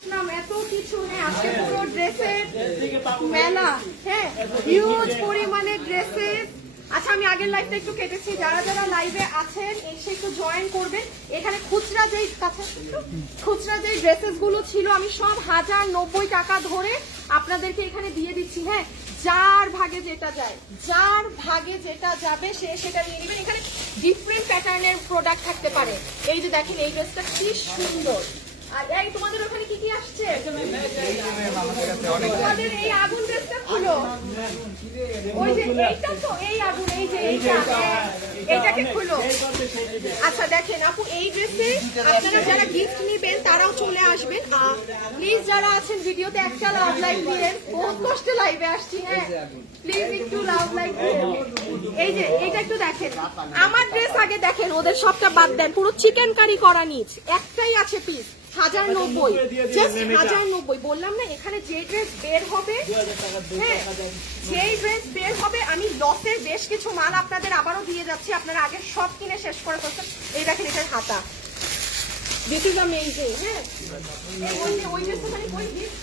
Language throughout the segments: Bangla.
এত কিছু, হ্যাঁ আজকে পুরো ড্রেসের মেলা, হ্যাঁ হিউজ পরিমাণে ড্রেসেস। আচ্ছা আমি আগের লাইভটা একটু কেটেছি, যারা যারা লাইভে আছেন এসে একটু জয়েন করবেন। এখানে খুচরা যেই ড্রেসেস গুলো ছিল আমি সব 1090 টাকা ধরে আপনাদেরকে এখানে দিয়ে দিচ্ছি। হ্যাঁ যার ভাগে যেটা যাবে সে সেটা নিয়ে নেবেন। এখানে ডিফারেন্ট প্যাটার্নের প্রোডাক্ট থাকতে পারে। এই যে দেখেন এই ড্রেসটা কি সুন্দর। আর এই তোমাদের ওখানে কি কি আসছে? তোমাদের এই আগুন ড্রেসটা খুলো, ওই যে এইটা তো এই আগুন, এই যে এইটাকে খুলো। আচ্ছা দেখেন আপু এই ড্রেসে আপনারা যারা গিফট নেবেন তারাও চলে আসবেন। প্লিজ যারা আছেন ভিডিওতে একটা লাভ লাইক দিবেন, বহুত কষ্টে লাইভে আসছি। হ্যাঁ প্লিজ একটু লাভ লাইক দিবেন। এই যে এইটা একটু দেখেন, আমার ড্রেস আগে দেখেন, ওদের সবটা বাদ দেন। পুরো চিকেন কারি করা নিচ, একটাই আছে পিস 1090, জাস্ট 1090। বললাম না এখানে যে ড্রেস বের হবে, হ্যাঁ যেই ড্রেস বের হবে আমি লসের বেশ কিছু মাল আপনাদের আবারও দিয়ে যাচ্ছি। আপনারা আগে সব কিনে শেষ করে ফেলছেন। এই দেখেন এটার হাতা, দিস ইজ অ্যামেজিং। হ্যাঁ ওই ড্রেস মানে কই গিফট।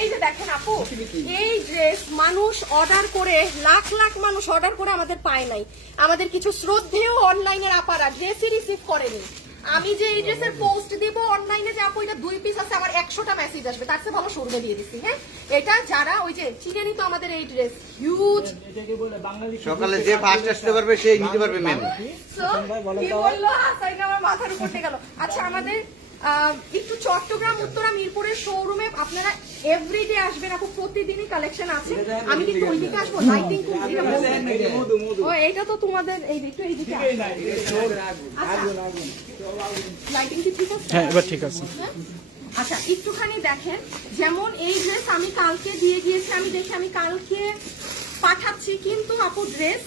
এই যে দেখেন আপু এই ড্রেস মানুষ অর্ডার করে, লাখ লাখ মানুষ অর্ডার করে আমাদের পায় নাই। আমাদের কিছু শ্রদ্ধেয় অনলাইনের আপারা ড্রেসই রিসিভ করেনি। আমি যে এই ড্রেসের পোস্ট দিব অনলাইনে যে আপু এটা 2 পিস আছে, আমার 100টা মেসেজ আসবে, তার চেয়ে ভালো শোরুমে দিয়ে দিচ্ছি। হ্যাঁ এটা যারা ওই যে চিনে নিত আমাদের এই ড্রেস হিউজ, সকালে যে ফার্স্ট আসতে পারবে সেই নিতে পারবে ম্যাম। সো কি বললো আসাইনা আমার মাথার উপর থেকে গেল। আচ্ছা আমাদের একটু চট্টগ্রাম উত্তরা মিরপুরের শোরুমে আপনারা এভরিডে আসবেন আপু, প্রতিদিনই কালেকশন আছে। আমি কিন্তু ওইদিকে আসবো, লাইটিং ও এইটা তো তোমাদের এই একটু এইদিকে লাইটিং কি ঠিক আছে? হ্যাঁ এবার ঠিক আছে। আচ্ছা একটুখানি দেখেন, যেমন এই ড্রেস আমি কালকে দিয়ে গিয়েছি, আমি দেখি আমি কালকে পাঠাচ্ছি, কিন্তু আপু ড্রেস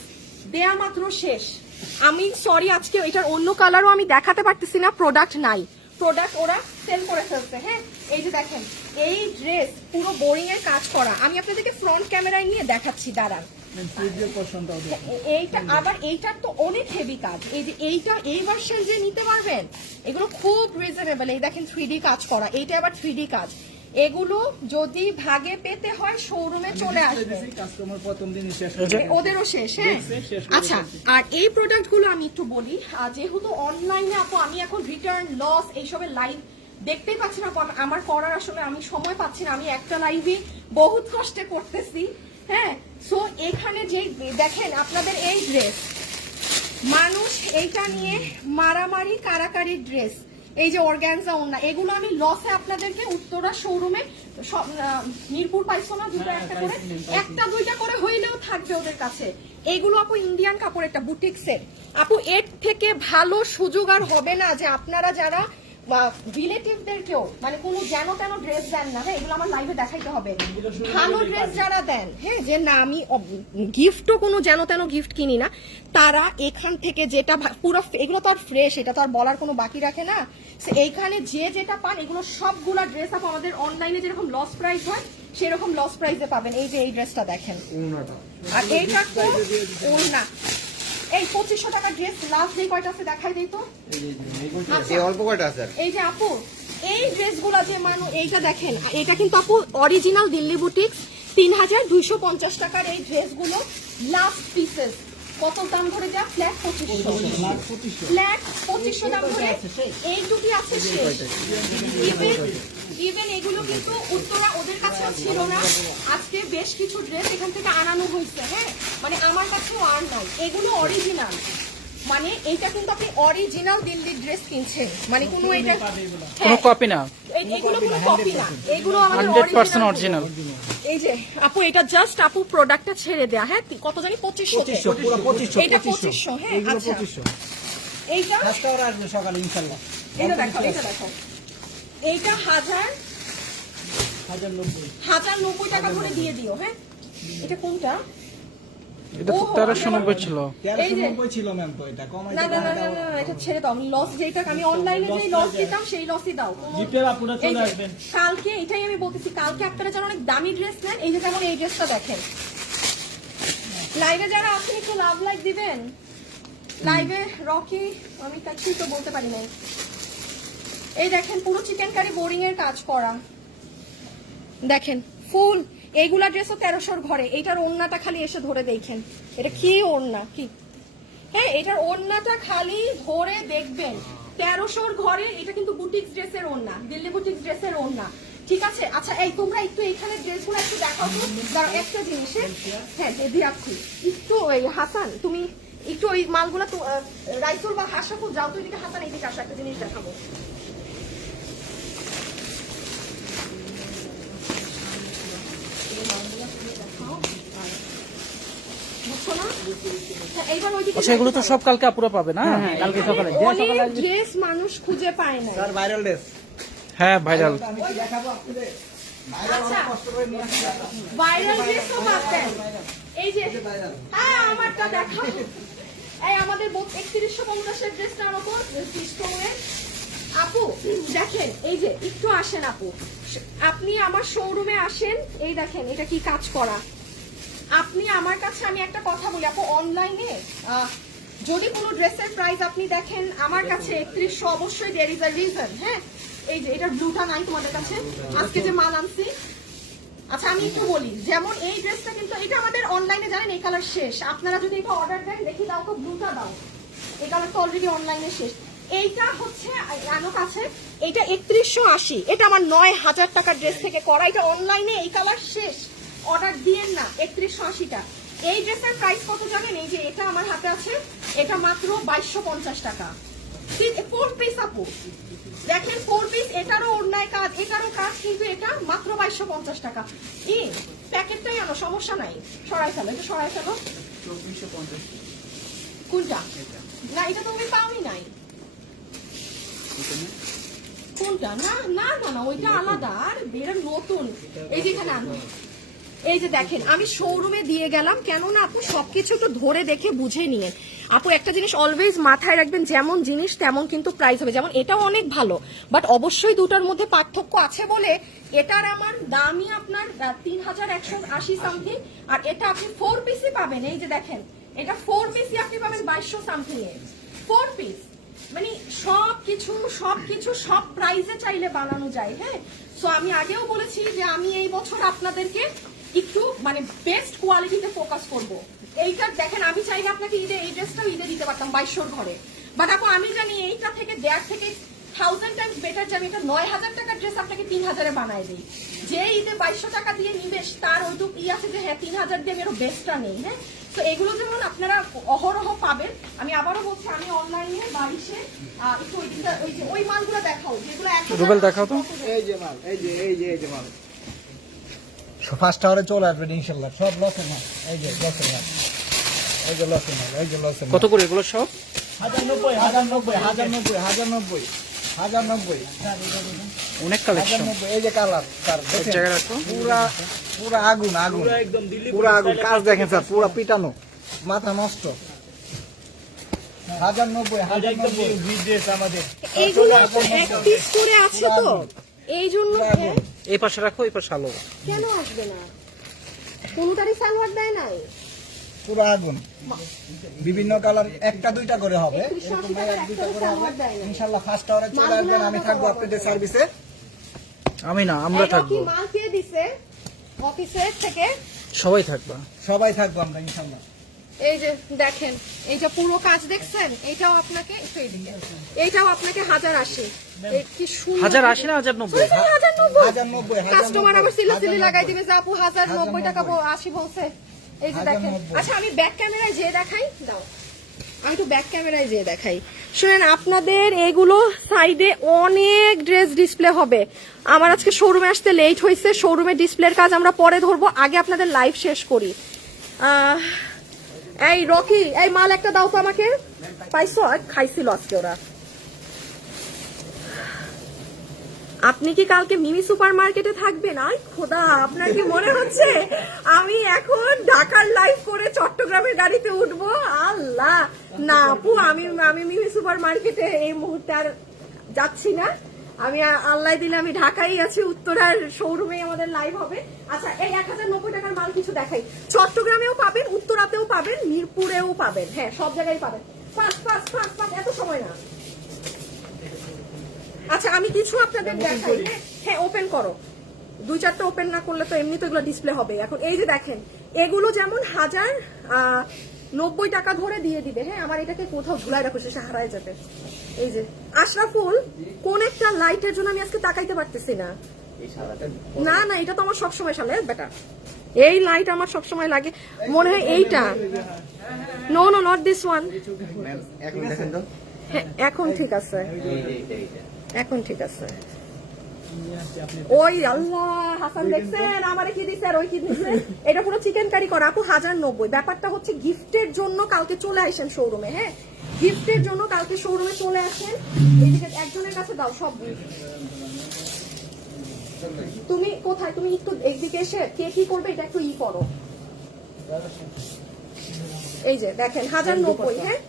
দেয়া মাত্র শেষ। আমি সরি আজকে এটার অন্য কালারও আমি দেখাতে পারতেছি না, প্রোডাক্ট নাই, প্রোডাক্ট ওরা সেল করে ফেলছে। হ্যাঁ এই যে দেখেন এই ড্রেস পুরো বোরিং এর কাজ করা, আমি আপনাদেরকে ফ্রন্ট ক্যামেরায় নিয়ে দেখাচ্ছি, দাঁড়ান। এইটা আবার এইটার তো অনেক হেভি কাজ। এই যে এইটা এই ভার্সন যে নিতে পারবেন এগুলো খুব রিজনেবল। এই দেখেন 3D কাজ করা, এইটা আবার 3D কাজ। এগুলো যদি ভাগে পেতে হয় শোরুমে চলে আসবে, ওদেরও শেষ। হ্যাঁ আচ্ছা আর এই প্রোডাক্ট গুলো আমি একটু বলি, যেহেতু অনলাইনে আপু আমি এখন রিটার্ন লস এইসবের লাইভ দেখতেই পাচ্ছি না, আমার করার আসলে আমি সময় পাচ্ছি না, আমি একটা লাইভই বহুত কষ্টে করতেছি। হ্যাঁ সো এখানে যে দেখেন আপনাদের এই ড্রেস, মানুষ এইটা নিয়ে মারামারি কারাকারি ড্রেস, এই যে অর্গানজা ওড়না, এগুলো আমি লসে আপনাদেরকে উত্তরা শোরুমে মিরপুর পাইছো না, দুটো একটা করে, একটা দুইটা করে হইলেও থাকবে ওদের কাছে। এগুলো আপু ইন্ডিয়ান কাপড়, একটা বুটিক্সের আপু, এর থেকে ভালো সুযোগ আর হবে না যে আপনারা যারা রিলেটিভদেরকেও মানে কোনো যেন তেন ড্রেস দেন না। হ্যাঁ এগুলো আমার লাইভে দেখাইতে হবে, ভালো ড্রেস যারা দেন, হ্যাঁ যে না আমি গিফটও কোনো যেন তেন গিফট কিনি না, তারা এখান থেকে যেটা পুরো, এগুলো তো আর ফ্রেশ, এটা তো আর বলার কোনো বাকি রাখে না। এইখানে যে যেটা পান এগুলো সবগুলা ড্রেস আপ আমাদের অনলাইনে যেরকম লস প্রাইস হয় সেরকম লস প্রাইসে পাবেন। এই যে এই ড্রেসটা দেখেন, আর এইটা তো ওড়না, এই 2500 টাকা ড্রেস লাস্ট যে কয়টা আছে দেখাই দেই তো, অল্প কয়টা আছে। এই যে আপু এই ড্রেসগুলো যে মানুষ, এইটা দেখেন, এটা কিন্তু আপু অরিজিনাল দিল্লি বুটিক্স, 3250 টাকার এই ড্রেসগুলো লাস্ট পিসেস। কত দাম ধরে যা ফ্ল্যাট 2500, ফ্ল্যাট 2500 দাম ধরে এইটুকুই আছে শেষ। ইভেন এগুলো কিন্তু উত্তরা ওদের কাছেও ছিল না, আজকে বেশ কিছু ড্রেস এখান থেকে আনানো হয়েছে। হ্যাঁ মানে আমার কাছেও আর নাই, এগুলো অরিজিনাল, মানে এইটা কিন্তু আপনি অরিজিনাল দিল্লি ড্রেস কিনছেন, মানে কোনো এটা কোনো কপি না, এগুলো কোনো কপি না, এগুলো আমাদের 100% অরিজিনাল। এই যে আপু এটা জাস্ট আপু প্রোডাক্টটা ছেড়ে দেয়া। হ্যাঁ কত জানি 2500, পুরো 2500, এটা 2500। হ্যাঁ আচ্ছা এইটা আজকে ওরা আসবে সকালে ইনশাআল্লাহ। এটা দেখো, এটা দেখো, এইটা 1090 টাকা করে দিয়ে দিও। হ্যাঁ এটা কোনটা? এটা তো 1390 ছিল। 1390 ছিল ম্যাম, তো এটা কমাই না না না না এটা ছেড়ে দাও, আমি লস যেটা আমি অনলাইনে যেই লস দিতাম সেই লসই দাও। জিপের আপুরা চলে আসবেন কালকে, এটাই আমি বলতেছি, কালকে আপনারা যারা অনেক দামি ড্রেস নেন, এই যে যেমন এই ড্রেসটা দেখেন, লাইভে যারা আছেন একটু লাভ লাইক দিবেন। লাইভে রকি আমি তাকে তো বলতে পারি নাই, এই দেখেন পুরো চিকেন কারি বোরিং এর কাজ করা, দেখেন ফুল। এইগুলা ড্রেসও 1300 ঘরে। এইটার ওড়নাটা খালি এসে ধরে দেখেন, এটা কি ওড়না কি, হ্যাঁ এটার ওড়নাটা খালি ধরে দেখবেন 1300 ঘরে। এটা কিন্তু বুটিক্স ড্রেসের ওড়না, দিল্লি বুটিক্স ড্রেসের ওড়না, ঠিক আছে। আচ্ছা এই তোমরা একটু এইখানে ড্রেসগুলো একটু দেখাও তো, দাঁড়াও একটা জিনিসে, হ্যাঁ দিয়াচ্ছি একটু। ওই হাসান তুমি একটু ওই মালগুলো তো রাইসুল বা হাসাফুল যাও তো এদিকে, হাসান এইদিকে আসো, একটা জিনিস দেখাবো। আচ্ছা এগুলো তো সব কালকে আপুরা পাবে না? কালকে সকালে অনেক ড্রেস মানুষ খুঁজে পায় না। Sir viral dress. হ্যাঁ ভাইরাল। আমি কি দেখাবো আপনাদের? আচ্ছা কষ্ট করে নিয়ে আসছি। ভাইরাল ড্রেসও পাচ্ছেন। এই যে হ্যাঁ আমারটা দেখাও। এই আমাদের 3150 ড্রেসটার উপর সিস্টেমে আপু দেখেন, এই যে একটু আসেন আপু, আপনি আমার শোরুমে আসেন, এই দেখেন এটা কি কাজ করা। আপনি আমার কাছে, আমি একটা কথা বলি আপু, অনলাইনে যদি কোনো ড্রেসের প্রাইস আপনি দেখেন আমার কাছে 3100, অবশ্যই দেয়ার ইজ আ রিজন। হ্যাঁ এই যে এটার ব্লুটা নাই তোমাদের কাছে, আজকে যে মাল আনছি। আচ্ছা আমি একটু বলি, যেমন এই ড্রেসটা কিন্তু এটা আমাদের অনলাইনে জানেন এই কালার শেষ। আপনারা যদি এটা অর্ডার দেন, দেখি দাও তো ব্লুটা দাও, এই কালারটা অলরেডি অনলাইনে শেষ। এইটা হচ্ছে আমার কাছে, এইটা 3180, এটা আমার 9000 টাকার ড্রেস থেকে করা, এটা অনলাইনে এই কালার শেষ, অর্ডার দিয়েন না। 3180টা এই ড্রেসের প্রাইস কত জানেন? এই যে এটা আমার হাতে আছে, এটা মাত্র 2250 টাকা। 4 পিস আপু, দেখেন 4 পিস, এটারও অন্যায় কাজ, এটারও কাজ, কিন্তু এটা মাত্র 2250 টাকা। এই প্যাকেটটাই আনো, সমস্যা নাই, সরাই ফেলো, এটা সরাই ফেলো। 2450 কোনটা? না এটা তুমি পাওনি নাই। কোনটা? না না না না ওইটা আলাদা, আর বের নতুন। এই যে এখানে আনো, এই যে দেখেন আমি শোরুমে দিয়ে গেলাম, কেন না আপু সবকিছু তো ধরে দেখে বুঝে নিয়ে। আপু একটা জিনিস অলওয়েজ মাথায় রাখবেন, যেমন জিনিস তেমন কিন্তু প্রাইস হবে। যেমন এটাও অনেক ভালো, বাট অবশ্যই দুটার মধ্যে পার্থক্য আছে বলে এটার আমার দামই আপনার 3180 সামথিং, আর এটা আপনি 4 পিসই পাবেন। এই যে দেখেন এটা 4 পিসই আপনি পাবেন 2200 সামথিং এ, 4 পিস। মানে সবকিছু সব প্রাইসে চাইলে বানানো যায়। হ্যাঁ সো আমি আগেও বলেছি যে আমি এই বছর আপনাদেরকে একটু মানে বেস্ট কোয়ালিটিতে ফোকাস করব। এইটা দেখেন আমি চাইলে আপনাকে ঈদে এই ড্রেসটাও ঈদে দিতে পারতাম 2200 ঘরে, বাট আপু আমি জানি এইটা থেকে দেড় থেকে 1000 টাইমস বেটার যে আমি এটা 9000 টাকার ড্রেস আপনাকে 3000 এ বানায় দিই। যে ঈদে 2200 টাকা দিয়ে নিবে তার ওইটুকু আছে যে হ্যাঁ 3000 দিয়ে আমি আরো বেস্টটা নেই। হ্যাঁ তো এগুলো যেমন আপনারা অহরহ পাবেন, আমি আবারও বলছি আমি অনলাইনে বারিশে একটু ওই মালগুলো দেখাও যেগুলো রুবেল দেখাও তো। এই যে মাল, এই যে মাল ফার্স্ট আওয়ারে চলে আসবে ইনশাআল্লাহ। সব লসের মাল, এই যে লসের মাল, এই যে লসের মাল, এই যে লসের মাল। কত করে এগুলো সব? 1090 অনেক কালেকশন। এই যে কালার স্যার, এক জায়গায় রাখো। পুরা আগুন পুরা আগুন, কাজ দেখেন স্যার, পুরা পিটানো, মাথা নষ্ট। 1090 ড্রেস আমাদের এইগুলো এক পিস করে আছে তো এই জন্য। হ্যাঁ এই পাশে রাখো, এই পাশে আলো। কেন আসবে না? কোনটারই সালোয়ার দেয় নাই? পুরো আগুন, বিভিন্ন কালার, একটা দুইটা করে হবে, 3180 টাকার একটা সালোয়ার দেয় না। ইনশাআল্লাহ ফার্স্ট আওয়ারে চলে আসবেন, আমি থাকবো আপনাদের সার্ভিসে। আমি না, আমরা থাকবো, কি মাল কে দিছে অফিসের থেকে? সবাই থাকবা। সবাই থাকবো আমরা ইনশাআল্লাহ। এই যে দেখেন এই যে পুরো কাজ দেখছেন, এইটাও আপনাকে একটু এদিকে, এইটাও আপনাকে 1080। এই কি সুন্দর, 1080 না 1090? 1090। কাস্টমার আবার সিলাসিলি লাগাই দিবে যে আপু 1090 টাকা 80 বলছে। এই যে দেখেন। আচ্ছা আমি ব্যাক ক্যামেরায় যে দেখাই, দাও আমি একটু ব্যাক ক্যামেরায় যে দেখাই। শুনেন আপনাদের এগুলো সাইডে অনেক ড্রেস ডিসপ্লে হবে। আমার আজকে শোরুমে আসতে লেট হয়েছে, শোরুমে ডিসপ্লের কাজ আমরা পরে ধরবো, আগে আপনাদের লাইভ শেষ করি। এই রকি, এই মাল একটা দাও তো আমাকে, পাইছো? খাইছিল আজকে ওরা। আপনি কি কালকে মিমি সুপার মার্কেটে থাকবেন? আই খোদা, আপনার কি মনে হচ্ছে আমি এখন ঢাকার লাইভ করে চট্টগ্রামের গাড়িতে উঠবো? আল্লাহ না আপু, আমি মিমি সুপার মার্কেটে এই মুহূর্তে আর যাচ্ছি না। আমি আল্লাহ দিলে আমি ঢাকায় আছি, উত্তরার শোরুমে আমাদের লাইভ হবে। আচ্ছা এই 1090 টাকার মাল কিছু দেখাই, চট্টগ্রামেও পাবেন, উত্তরাতেও পাবেন, মিরপুরেও পাবেন, হ্যাঁ সব জায়গায় পাবেন। পাঁচ এত সময় না। আচ্ছা আমি কিছু আপনাদের দেখাই, হ্যাঁ ওপেন করো, 2-4টা ওপেন না করলে তো এমনি তো এগুলো ডিসপ্লে হবে। এখন এই যে দেখেন এগুলো যেমন 1090 টাকা ধরে দিয়ে দিবে, হ্যাঁ আমার এটাকে কোথাও ঝুলাই রাখো, শেষে হারায় যাবে। এই যে আশরাফুল, কোন একটা লাইটের জন্য আমি আজকে তাকাইতে পারতেছি না। না না এটা তো আমার সবসময় সামনে বেটা, এই লাইট আমার সবসময় লাগে, মনে হয় এইটা। No no not this one. এখন দেখেন তো, হ্যাঁ এখন ঠিক আছে, এইটা এখন ঠিক আছে। ওই আল্লাহ হাসান দেখছেন আমারে কি দিছে আর ওই কি দিছে, এটা পুরো চিকেন কারি করা আপু 1090। ব্যাপারটা হচ্ছে গিফটের জন্য কালকে চলে আসেন শোরুমে, হ্যাঁ গিফটের জন্য কালকে শোরুমে চলে আসেন। এইদিকে একজনের কাছে দাও সব gift। তুমি কোথায়, তুমি একটু এইদিকে এসে কে কি করবে এটা একটু করো। এই যে দেখেন 1090, হ্যাঁ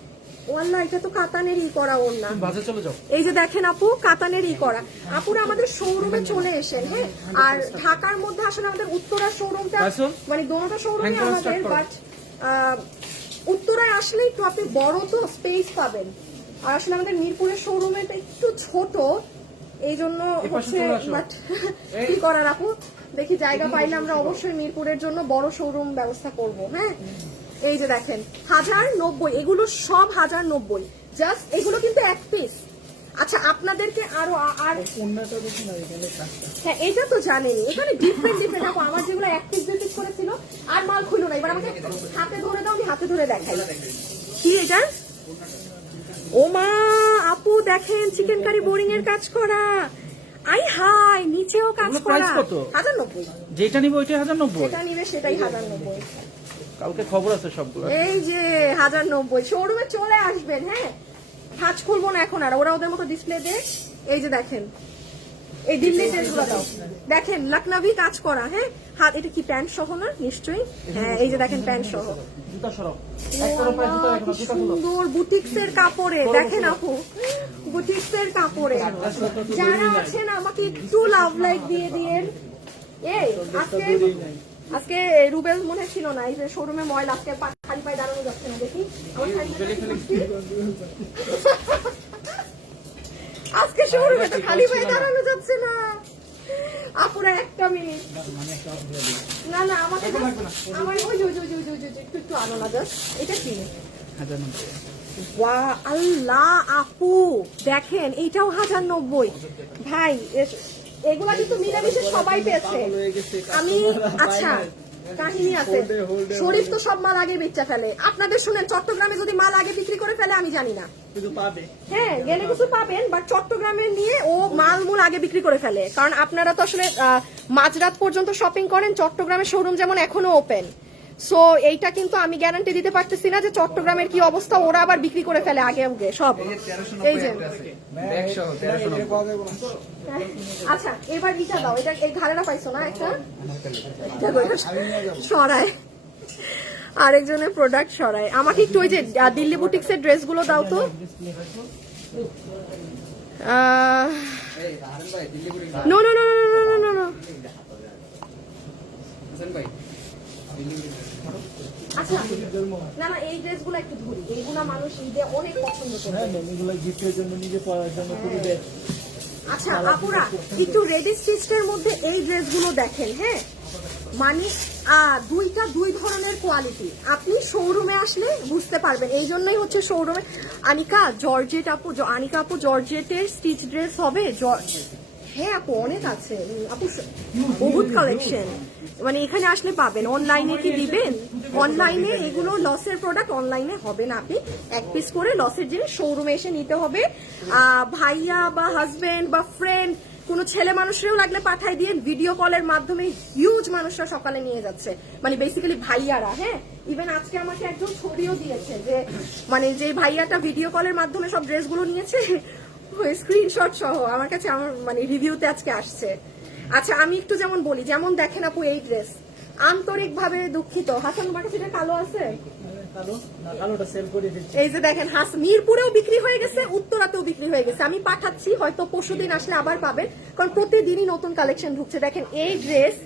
ওয়াল্লাহ এটা তো কাতানের করা ওর না। বাজে চলে যাও। এই যে দেখেন আপু কাতানের করা, আপুরা আমাদের শোরুমে চলে এসেন, হ্যাঁ আর ঢাকার মধ্যে আসলে আমাদের উত্তরার শোরুমটা মানে দোনোটা শোরুমই আমাদের, বাট উত্তরায় আসলে একটু আপনি বড় তো স্পেস পাবেন, আর আসলে আমাদের মিরপুরের শোরুমেটা একটু ছোট, এই জন্য হচ্ছে বাট কি করার আপু, দেখি জায়গা পাইলে আমরা অবশ্যই মিরপুরের জন্য বড় শোরুম ব্যবস্থা করব। হ্যাঁ এই যে দেখেন 1090, এগুলো সব 1090 জাস্ট, এগুলো কিন্তু এক পিস। আচ্ছা আপনাদেরকে আরো আর হ্যাঁ এটা তো জানেনি, এখানে ডিফারেন্ট ডিফারেন্ট আপু, আমার যেগুলো এক পিস 2 পিস করেছিল আর মাল খুলো না, এবার আমাকে হাতে ধরে দাও, আমি হাতে ধরে দেখাই কি এটা। ও মা আপু দেখেন চিকেন কারি বোরিং এর কাজ করা, আই হাই নিচেও কাজ করা। 1090, যেটা নিবে ওইটাই 1090, যেটা নিবে সেটাই 1090। কালকে খবর আছে সবগুলো। এই যে 1090 শোরুমে চলে আসবেন, হ্যাঁ ভাঁজ খুলবো না এখন আর, ওরা ওদের মতো ডিসপ্লে দেয়। এই যে দেখেন এই দিল্লি ড্রেসগুলো দাও, দেখেন লখনভি কাজ করা, হ্যাঁ হাত, এটা কি প্যান্ট সহ না নিশ্চয়ই, হ্যাঁ এই যে দেখেন প্যান্ট সহ, জুতা সরাও। কি সুন্দর বুটিক্সের কাপড়ে, দেখেন আপু বুটিক্সের কাপড়ে। যারা আছেন আমাকে একটু লাভ লাইক দিয়ে দিয়েন। এই আজকে রুবেল মনে ছিল না, এই যে শোরুমে ময়লা, আজকে খালি পায়ে দাঁড়ানো যাচ্ছে না, দেখি আজকে শোরুমে তো খালি পায়ে দাঁড়ানো যাচ্ছে না। আপুরা একটা মিনিট, না না আমাকে আমার ওই একটু আনো না জাস্ট, এটা কি 1090। ওয়া আল্লাহ আপু দেখেন এইটাও 1090 ভাই, এগুলা কিন্তু মিলেমিশে সবাই পেয়েছে। আমি আচ্ছা কাহিনী আছে, শরীফ তো সব মাল আগে বেচা ফেলে, আপনাদের শুনেন চট্টগ্রামে যদি মাল আগে বিক্রি করে ফেলে আমি জানি না, হ্যাঁ গেলে কিছু পাবেন, বাট চট্টগ্রামে নিয়ে ও মাল মূল আগে বিক্রি করে ফেলে, কারণ আপনারা তো আসলে মাঝরাত পর্যন্ত শপিং করেন, চট্টগ্রামের শোরুম যেমন এখনো ওপেন। সো এইটা কিন্তু আমি গ্যারান্টি দিতে পারতেছি না যে চট্টগ্রামের কি অবস্থা, ওরা আবার বিক্রি করে ফেলে আগে আগে সব। এই যে আচ্ছা এবার ইটা দাও, এটা এই ঘাড়েরা পাইছো না একটা সরায়, আরেকজনের প্রোডাক্ট সরায়, আমাকে একটু ওই যে দিল্লি বুটিক্স এর ড্রেস গুলো দাও তো। No no no no no no no, আচ্ছা না না এই ড্রেসগুলো একটু ধরি, এইগুলা মানুষ ঈদে অনেক পছন্দ করে। এগুলো গিফটের জন্য, নিজে পরার জন্য খুবই বেস্ট। আচ্ছা আপুরা একটু রেডি স্টিচের মধ্যে এই ড্রেসগুলো দেখেন, হ্যাঁ মানে দুইটা দুই ধরনের কোয়ালিটি, আপনি শোরুমে আসলে বুঝতে পারবেন, এই জন্যই হচ্ছে শোরুমে। আনিকা জর্জেট আপু, আনিকা আপু জর্জেটের স্টিচ ড্রেস হবে, হ্যাঁ আপু অনেক আছে আপু, বহুত কালেকশন, মানে এখানে আসলে পাবেন। অনলাইনে কি দিবেন, অনলাইনে এগুলো লসের প্রোডাক্ট, অনলাইনে হবে না, আপনি এক পিস করে লসের জিনিস শোরুমে এসে নিতে হবে। ভাইয়া বা হাজবেন্ড বা ফ্রেন্ড কোনো ছেলে মানুষেরও লাগলে পাঠাই দিয়ে, ভিডিও কলের মাধ্যমে হিউজ মানুষরা সকালে নিয়ে যাচ্ছে, মানে বেসিক্যালি ভাইয়ারা, হ্যাঁ ইভেন আজকে আমাকে একজন ছবিও দিয়েছে যে মানে যে ভাইয়াটা ভিডিও কলের মাধ্যমে সব ড্রেসগুলো নিয়েছে, স্ক্রিনশট সহ আমার কাছে, আমার মানে রিভিউতে আজকে আসছে। আচ্ছা আমি একটু যেমন বলি, যেমন দেখেন আপু এই ড্রেস আন্তরিক ভাবে দুঃখিত, হাসান তোমার কাছে এটা কালো আছে, এই যে দেখেন মিরপুরেও বিক্রি হয়ে গেছে, উত্তরাতেও বিক্রি হয়ে গেছে, আমি পাঠাচ্ছি, হয়তো পরশুদিন আসলে আবার পাবেন, কারণ প্রতিদিনই নতুন কালেকশন ঢুকছে। দেখেন এই ড্রেস,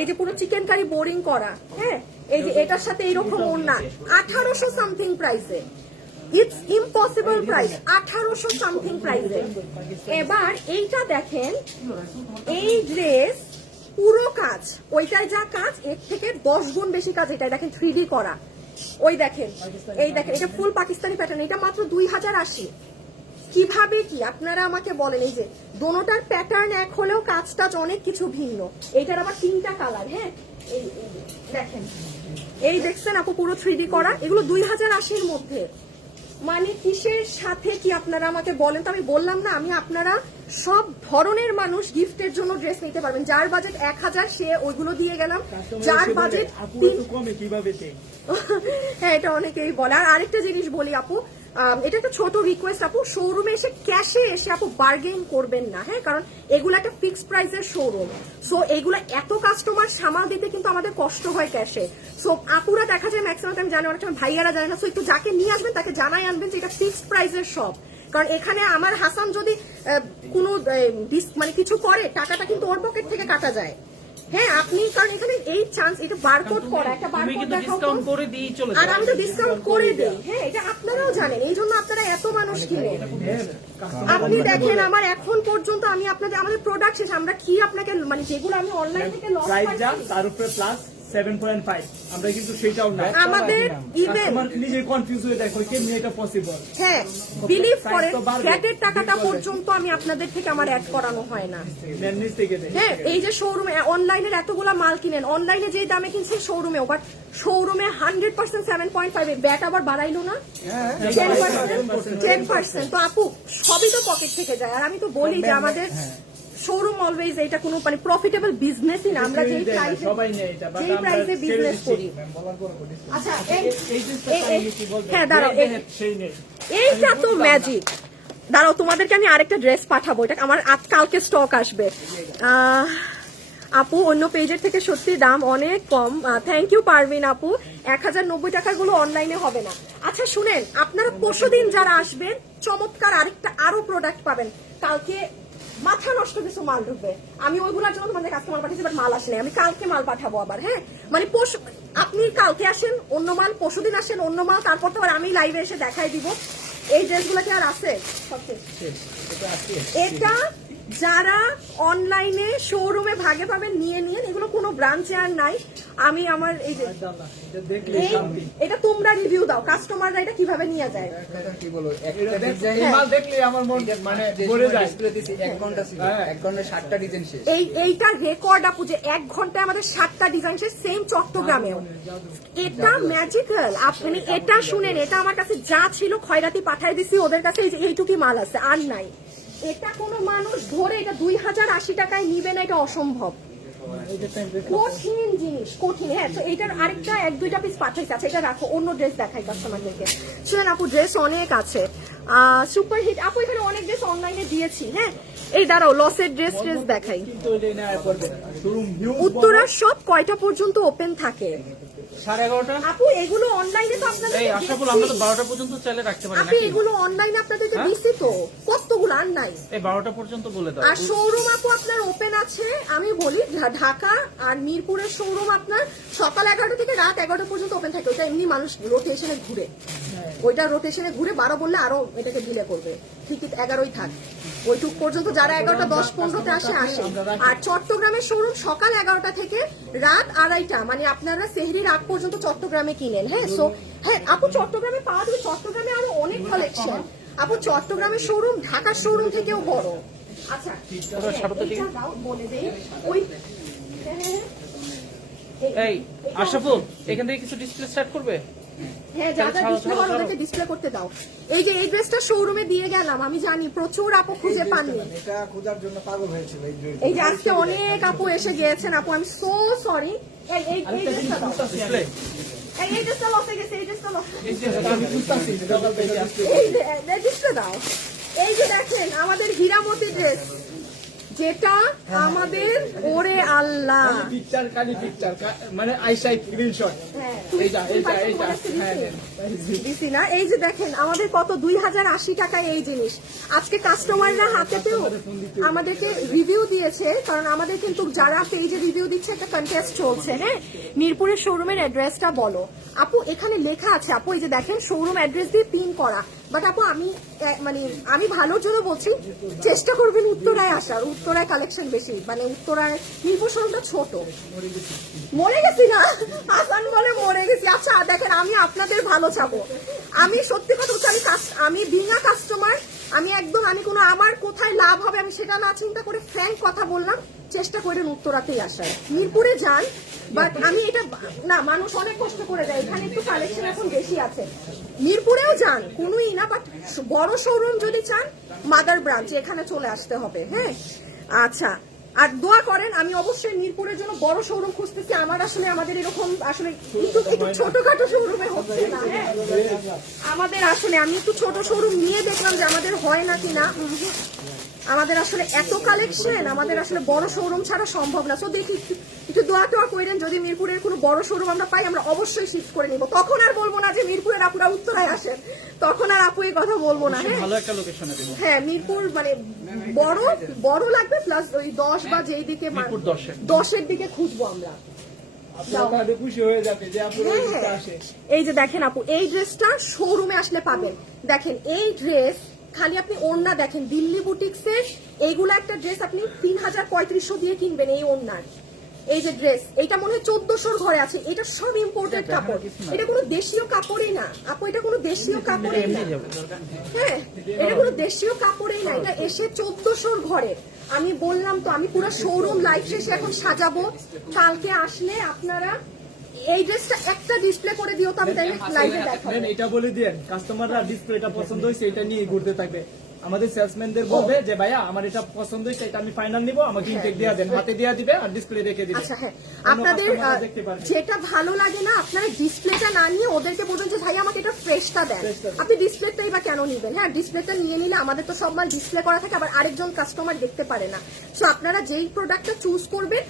এই যে পুরো চিকেন কারি বোরিং করা, হ্যাঁ এই যে এটার সাথে এইরকম ওড়না 1800 সামথিং প্রাইসে, ইটস ইম্পসিবল প্রাইস, 1800 সামথিং প্রাইসে। এবার এইটা দেখেন, এই ড্রেস পুরো কাজ, ওইটায় যা কাজ এর থেকে 10 গুণ বেশি কাজ। এটা দেখেন 3D করা, ওই দেখেন, এই দেখেন, এটা ফুল পাকিস্তানি প্যাটার্ন, এটা মাত্র 2080। কিভাবে কি আপনারা আমাকে বলেন? এই যে দোনোটার প্যাটার্ন এক হলেও কাজটা অনেক কিছু ভিন্ন। এইটার আবার 3টা কালার। হ্যাঁ, এই দেখেন, এই দেখছেন আপু পুরো 3D করা, এগুলো 2080-র মধ্যে। মানে কিসের সাথে কি আপনারা আমাকে বলেন তো? আমি বললাম না, আমি আপনারা সব ধরনের মানুষ গিফটের জন্য ড্রেস নিতে পারবেন। যার বাজেট 1000 সে ওইগুলো দিয়ে গেলাম, যার বাজেট হ্যাঁ, এটা অনেকেই বলে। আর আরেকটা জিনিস বলি আপু, এটা একটা ছোট রিকোয়েস্ট আপু, শোরুমে এসে ক্যাশে এসে আপু বার্গেন করবেন না। হ্যাঁ, কারণ এগুলো একটা ফিক্সড প্রাইসের শোরুম, সো এগুলো এত কাস্টমার সামাল দিতে কিন্তু আমাদের কষ্ট হয় ক্যাশে। সো আপুরা দেখা যায় ম্যাক্সিমাম টাইম জানে, অনেক সময় ভাইয়ারা জানে না, সো একটু যাকে নিয়ে আসবেন তাকে জানাই আনবেন যে এটা ফিক্সড প্রাইসের শপ। কারণ এখানে আমার হাসান যদি কোনো মানে কিছু করে, টাকাটা কিন্তু ওর পকেট থেকে কাটা যায়। হ্যাঁ, আপনি কারণ এখানে এই চান্স, এটা বারকোড করা, একটা বারকোড দেখাও, ডিসকাউন্ট করে দিই চলে আর আমি তো ডিসকাউন্ট করে দেই। হ্যাঁ, এটা আপনারাও জানেন, এই জন্য আপনারা এত মানুষ কিনে। আপনি দেখেন আমার এখন পর্যন্ত আমি আপনাদের, আমাদের প্রোডাক্ট শেষ, আমরা কি আপনাকে মানে যেগুলো আমি অনলাইন থেকে লস প্রাইস যা পাচ্ছি, তার উপরে প্লাস 7.5, আমরা কিন্তু সেটাও না। আমাদের ইভেন কাস্টমার নিজে কনফিউজ হয়ে দেখো কেমনে এটা পসিবল। হ্যাঁ, বিলিভ Price করেন তো বাড়বে। ফ্ল্যাটের টাকাটা পর্যন্ত আমি আপনাদের থেকে আমার অ্যাড করানো হয় না। নিচ থেকে দেয়। হ্যাঁ, এই যে শোরুমে অনলাইনের এতগুলা মাল কিনেন, অনলাইনে যে দামে কিনছেন শোরুমেও, বাট শোরুমে 100% 7.5 ব্যাট আবার বাড়াইলো না 10%। তো আপু সবই তো পকেট থেকে যায়। আর আমি তো বলি যে আমাদের শোরুম অলওয়েজ এটা কোনো মানে প্রফিটেবল বিজনেসই না। আমরা যেই প্রাইসে সবাই নেয় এটা, but যেই আমরা প্রাইসে ছেড়ে বিজনেস দিচ্ছি। করি। আচ্ছা, এই জিনিসটা আমি কি বলবো? হ্যাঁ দাঁড়াও, সেই নেই। এইটা তো ম্যাজিক। দাঁড়াও, তোমাদেরকে আমি আরেকটা ড্রেস পাঠাবো, এটা আমার কালকে স্টক আসবে। আপু অন্য পেজের থেকে সত্যি দাম অনেক কম। থ্যাংক ইউ পারভিন আপু। 1090 টাকার গুলো অনলাইনে হবে না। আচ্ছা শুনেন, আপনারা পরশুদিন যারা আসবেন চমৎকার আরেকটা আরো প্রোডাক্ট পাবেন। কালকে মাথা নষ্ট কিছু মাল ঢুকবে, আমি ওইগুলোর জন্য তোমাদের কাছে মাল পাঠিয়েছি, বাট মাল আসেনি। আমি কালকে মাল পাঠাবো আবার। হ্যাঁ, মানে আপনি কালকে আসেন অন্য মাল, পরশুদিন আসেন অন্য মাল, তারপর তো আর আমি লাইভে এসে দেখাই দিব। এই ড্রেসগুলো কি আর আছে? এটা যারা অনলাইনে শোরুমে ভাগে পাবেন নিয়ে নিন, এগুলো কোনো ব্রাঞ্চে আর নাই। আমি আমার এই যে এটা তোমরা রিভিউ দাও, কাস্টমাররা এটা কিভাবে নিয়ে যায়। কি বলবো, মাল দেখলে আমার মন মানে ভরে যায়। 1 ঘন্টা ছিল, 1 ঘন্টায় 60টা ডিজাইন শেষ। এইটার রেকর্ড আপু যে 1 ঘন্টায় আমাদের 7টা ডিজাইন শেষ, সেম চট্টগ্রামেও। এটা ম্যাজিক্যাল। আপনি এটা শুনেন, এটা আমার কাছে যা ছিল খয়রাতি পাঠাই দিছি ওদের কাছে, এই যে এইটুকুই মাল আছে আর নাই। এটা কোনো মানুষ ধরে এটা 2080 টাকায় নিবে না, এটা অসম্ভব। কঠিন জিনিস, কঠিন। হ্যাঁ, তো এইটার আরেকটা 1-2টা পিস পাঠাইছে। আচ্ছা, এটা রাখো, অন্য ড্রেস দেখাই কাস্টমারদেরকে। শুনেন আপু, ড্রেস অনেক আছে, সুপার হিট আপু, এখানে অনেক ড্রেস অনলাইনে দিয়েছি। হ্যাঁ, এই দাঁড়াও, লসের ড্রেস দেখাই। কিন্তু ওইটা না করবে না। শোরুম হিউজ উত্তরার সব কয়টা পর্যন্ত ওপেন থাকে? 11:30টা। আপু এগুলো অনলাইনে তো আপনাদের এই আশরাফুল, আমরা তো 12টা পর্যন্ত চাইলে রাখতে পারি আপনি নাকি? এগুলো অনলাইনে আপনাদেরকে দিছি তো, কতগুলো আর নাই। এই 12টা পর্যন্ত বলে দাও। আর শোরুম আপু আপনার ওপেন আছে, আমি বলি ঢাকা আর মিরপুরের শোরুম আপনার সকাল 11টা থেকে রাত 11টা পর্যন্ত ওপেন থাকে। ওইটা এমনি মানুষ রোটেশনে ঘুরে, ওইটা রোটেশনে ঘুরে 12 বললে আরো এটাকে ডিলে করবে। টিকিট 11ই থাক, ওইটুক পর্যন্ত যারা 11টা 10-15তে আসে। আর চট্টগ্রামের শোরুম সকাল 11টা থেকে রাত 2:30, মানে আপনারা সেহরির আগ পর্যন্ত চট্টগ্রামে কিনেন। হ্যাঁ, সো হ্যাঁ আপু চট্টগ্রামে পাওয়া যাবে, চট্টগ্রামে আরো অনেক কালেকশন। আপু চট্টগ্রামের শোরুম ঢাকার শোরুম থেকেও বড়। আচ্ছা, এইটা দাও, বলে দেই। ওই এই আশরাফুল, এখান থেকে কিছু ডিসপ্লে স্টার্ট করবে? হ্যাঁ, যা যা ডিসপ্লে হয় ওদেরকে ডিসপ্লে করতে দাও। এই যে এই ড্রেসটা শোরুমে দিয়ে গেলাম, আমি জানি প্রচুর আপু খুঁজে পাননি। এটা খোঁজার জন্য পাগল হয়েছিল এই ড্রেস। এই যে আজকে অনেক আপু এসে গিয়েছেন। আপু আমি সো সরি। এই ড্রেসটা দাও, ডিসপ্লে এই ড্রেসটা লসে গেছে, এই ড্রেসটা লসে গেছে। আমি বুঝতাছি সকাল থেকে আসছে। এই ড্রেসটা দাও। এই যে দেখেন আমাদের হীরামতি ড্রেস, যেটা আমাদের ওরে আল্লাহ। পিকচার মানে আইসাই স্ক্রিনশট। হ্যাঁ এইটা এইটা এইটা হ্যাঁ দিছি না। এই যে দেখেন আমাদের কত 2080 টাকায় এই জিনিস। আজকে কাস্টমাররা হাতে পেয়েও আমাদেরকে রিভিউ দিয়েছে, কারণ আমাদের কিন্তু যারা পেজে রিভিউ দিচ্ছে একটা কন্টেস্ট চলছে। হ্যাঁ, মিরপুরের শোরুমের অ্যাড্রেসটা বলো আপু। এখানে লেখা আছে আপু, এই যে দেখেন শোরুম অ্যাড্রেস দিয়ে পিন করা। বাট আপু আমি ভালোর জন্য বলছি, চেষ্টা করবেন উত্তরায় আসার। উত্তরায় কালেকশন বেশি, মানে উত্তরায় মিরপুর শোরুমটা ছোট। মরে গেছি না, হাসান বলে মরে গেছি। আচ্ছা দেখেন, আমি আপনাদের ভালো চাবো। আমি সত্যি কথা বলছি, আমি বিনা কাস্টমার, আমি কোনো আমার কোথায় লাভ হবে আমি সেটা না চিন্তা করে ফ্র্যাঙ্ক কথা বললাম। চেষ্টা করেন উত্তরাতেই আসার। মিরপুরে যান, বাট আমি এটা না, মানুষ অনেক কষ্ট করে দেয়, এখানে একটু কালেকশন এখন বেশি আছে। মিরপুরেও যান, কোনোই না, বাট বড় শোরুম যদি চান মাদার ব্রাঞ্চ এখানে চলে আসতে হবে। হ্যাঁ, আচ্ছা। আর দোয়া করেন, আমি অবশ্যই মিরপুরের জন্য বড় শোরুম খুঁজতেছি। আমাদের এরকম আসলে একটু ছোটখাটো শোরুমে হচ্ছে না। হ্যাঁ, আমাদের আসলে আমি একটু ছোট শোরুম নিয়ে দেখলাম যে আমাদের হয় না কিনা। আমাদের আসলে এত কালেকশন, আমাদের আসলে বড় শোরুম ছাড়া সম্ভব না। সো দেখি একটু দোয়া টোয়া করেন, যদি মিরপুরের কোনো বড় শোরুম আমরা পাই আমরা অবশ্যই শিফট করে নিব। তখন আর বলবো না যে মিরপুরের আপুরা উত্তরায় আসেন, তখন আর আপু এই কথা বলবো না। হ্যাঁ, ভালো একটা লোকেশনে দেব। হ্যাঁ, মিরপুর মানে বড় লাগবে, প্লাস ওই 10 বা যেই দিকে মিরপুর 10-এর দিকে খুঁজবো আমরা। আপনারা খুশি হয়ে যাবে যে আপুরা এদিকে আসে। এই যে দেখেন আপু, এই ড্রেসটা শোরুমে আসলে পাবেন। দেখেন এই ড্রেস খালি আপনি ওড়না দেখেন, দিল্লি বুটিক্সের এইগুলা একটা ড্রেস আপনি 3000-3500 দিয়ে কিনবেন। এই ওড়নার এই যে ড্রেস, এটা মনে হয় 1400 ঘরে আছে। এটা সব ইম্পোর্টেড কাপড়, এটা কোনো দেশীয় কাপড়ই না আপু, এটা কোনো দেশীয় কাপড়ই না। হ্যাঁ, এটা কোনো দেশীয় কাপড়ই না, এটা এসে 1400 ঘরে। আমি বললাম তো, আমি পুরো শোরুম লাইভ শেষে এখন সাজাবো। কালকে আসলে আপনারা এই ড্রেসটা একটা ডিসপ্লে করে দিও, তো আমি তাই লাইভে দেখাবো। এটা বলে দেন, কাস্টমাররা ডিসপ্লেটা পছন্দ হয়েছে এটা নিয়ে ঘুরতে থাকবে। আমাদের সেলসম্যানদের বলবে যে ভাইয়া আমার এটা পছন্দ হয়েছে, এটা আমি ফাইনাল নিব, আমাকে ইনটেক দিয়ে দেন, হাতে দিয়ে দিবে আর ডিসপ্লে রেখে দিবে। আচ্ছা হ্যাঁ, আপনাদের যেটা ভালো লাগে না, আপনারা ডিসপ্লেটা না নিয়ে ওদেরকে বলবেন যে ভাই আমাকে এটা ফ্রেশটা দেন। আপনি ডিসপ্লেটাই বা কেন নিবেন? হ্যাঁ, ডিসপ্লেটা নিয়ে নিলে আমাদের তো সব মাল ডিসপ্লে করা থাকে, আবার আরেকজন কাস্টমার দেখতে পারে না। সো আপনারা যেই প্রোডাক্টটা চুজ করবেন